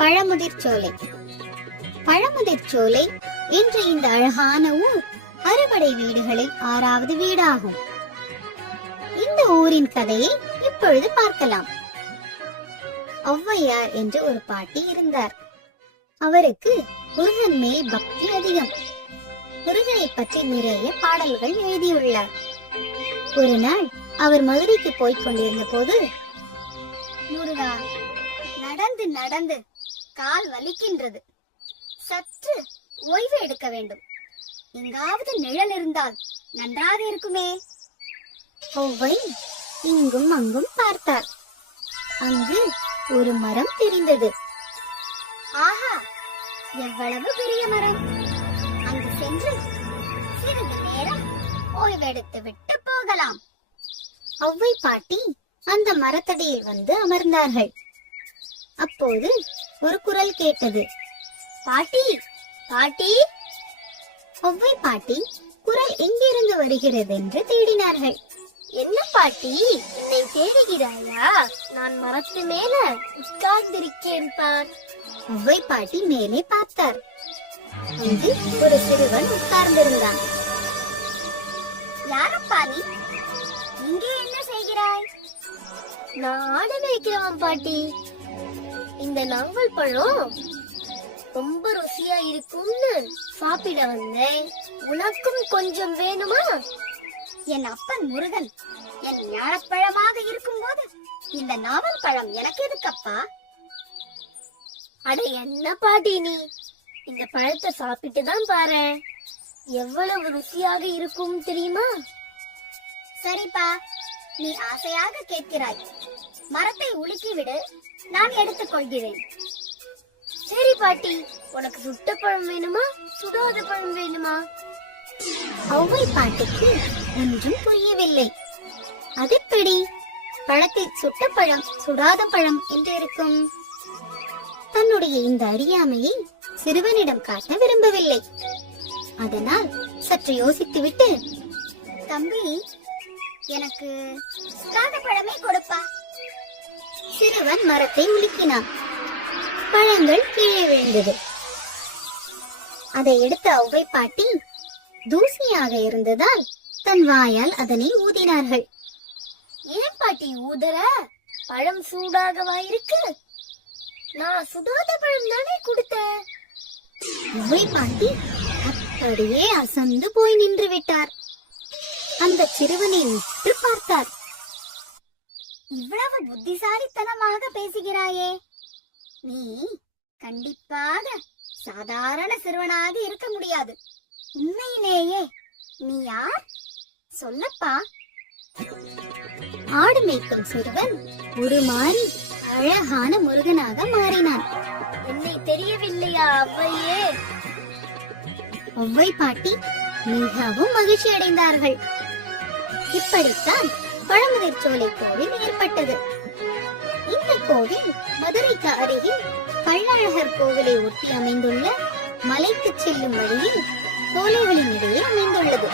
பழமுதிர்ச்சோலை. பழமுதிர்ச்சோலை என்ற இந்த அழகான ஊர் அறுபடை வீடுகளில் 6வது வீடாகும். இந்த ஊரின் கதையை இப்பொழுது பார்க்கலாம். ஔவையார் என்று ஒரு பாட்டி இருந்தார். அவருக்கு முருகன் மேல் பக்தி அதிகம். முருகனை பற்றி நிறைய பாடல்கள் எழுதியுள்ளார். ஒரு நாள் அவர் மதுரைக்கு போய்க் கொண்டிருந்த போது, முருகா, நடந்து நடந்து கால் வலிக்கின்றது, சற்று ஓய்வு எடுக்க வேண்டும், எங்காவது நிழல் இருந்தால் நன்றாக இருக்குமே. ஔவை இங்கும் அங்கும் பார்த்தார். அங்கு ஒரு மரம் தெரிந்தது. ஆஹா, எவ்வளவு பெரிய மரம்! அங்கு சென்று சிறிது நேரம் ஓய்வெடுத்து விட்டு போகலாம். ஔவை பாட்டி அந்த மரத்தடியில் வந்து அமர்ந்தார்கள். அப்போது ஒரு குரல் கேட்டது. பாட்டி, பாட்டி! ஔவை பாட்டி குரல் எங்கிருந்து வருகிறது என்று தேடினார்கள். என்ன பாட்டி, என்னை தேடுகிறாயா? நான் மரத்து மேல உட்கார்ந்திருக்கேன் பார். ஔவை பாட்டி மேலே பார்த்தார். அங்கு ஒரு சிறுவன் உட்கார்ந்திருந்தான். யாரப்பா நீ? இங்கே என்ன செய்கிறாய்? நான் ஆடு மேய்க்கிறவன் பாட்டி. இந்த நாவல் பழம் ரொம்ப ருசியா இருக்கும்னு சாப்பிட வந்தேன். உனக்கும் கொஞ்சம் வேணுமா? என் அப்பன் முருகன் என் ஞானப்பழமாக இருக்கும் போது இந்த நாவல் பழம் எனக்கு எதுக்கப்பா? அட என்ன பாட்டி நீ, இந்த பழத்தை சாப்பிட்டு தான் பாரு, எவ்வளவு ருசியாக இருக்கும் தெரியுமா? சரிப்பா, நீ ஆசையாக கேட்கிறாய். மரத்தை உலுக்கி விடு, நான் எடுத்துக் கொள்கிறேன். சரி பாட்டி, உனக்கு சுட்ட பழம் வேணுமா, சுடாத பழம் வேணுமா? ஔவை பாட்டிக்கு ஒன்றும் புரியவில்லை. அதெப்படி பழத்தில் சுட்ட பழம் சுடாத பழம் என்று இருக்கும்? தன்னுடைய இந்த அறியாமையை சிறுவனிடம் காட்ட விரும்பவில்லை. அதனால் சற்று யோசித்துவிட்டு, தம்பி, எனக்கு சுடாத பழமே கொடுப்பா. சிறுவன் மரத்தை உலுக்கினான். பழங்கள் கீழே விழுந்தது. அதை எடுத்த ஔவை பாட்டி தூசியாக இருந்ததால் தன் வாயால் அதனை ஊதினார்கள். ஏன் பாட்டி ஊதற? பழம் சூடாகவா இருக்கு? நான் சுடாத பழம் தானே கொடுத்தேன். ஔவை பாட்டி அப்படியே அசந்து போய் நின்று விட்டார். அந்த சிறுவனை உற்று பார்த்தார். இவ்வளவு புத்திசாலித்தனமாக பேசுகிறாயே, நீ கண்டிப்பாக சாதாரண சிறுவனாக இருக்க முடியாது. உண்மையிலேயே நீ யார்? சொல்லப்பா. ஆடு மேய்க்கும் சிறுவன் ஒரு மாறி அழகான முருகனாக மாறினான். என்னை தெரியவில்லையா ஔவையே? ஔவை பாட்டி மிகவும் மகிழ்ச்சி அடைந்தார்கள். இப்படித்தான் பழமுதிர்ச்சோலை கோவில் ஏற்பட்டது. இந்த கோவில் மதுரைக்கு அருகில் கள்ளழகர் கோவிலை ஒட்டி அமைந்துள்ள மலைக்கு செல்லும் வழியில் சோலைகளின் இடையே அமைந்துள்ளது.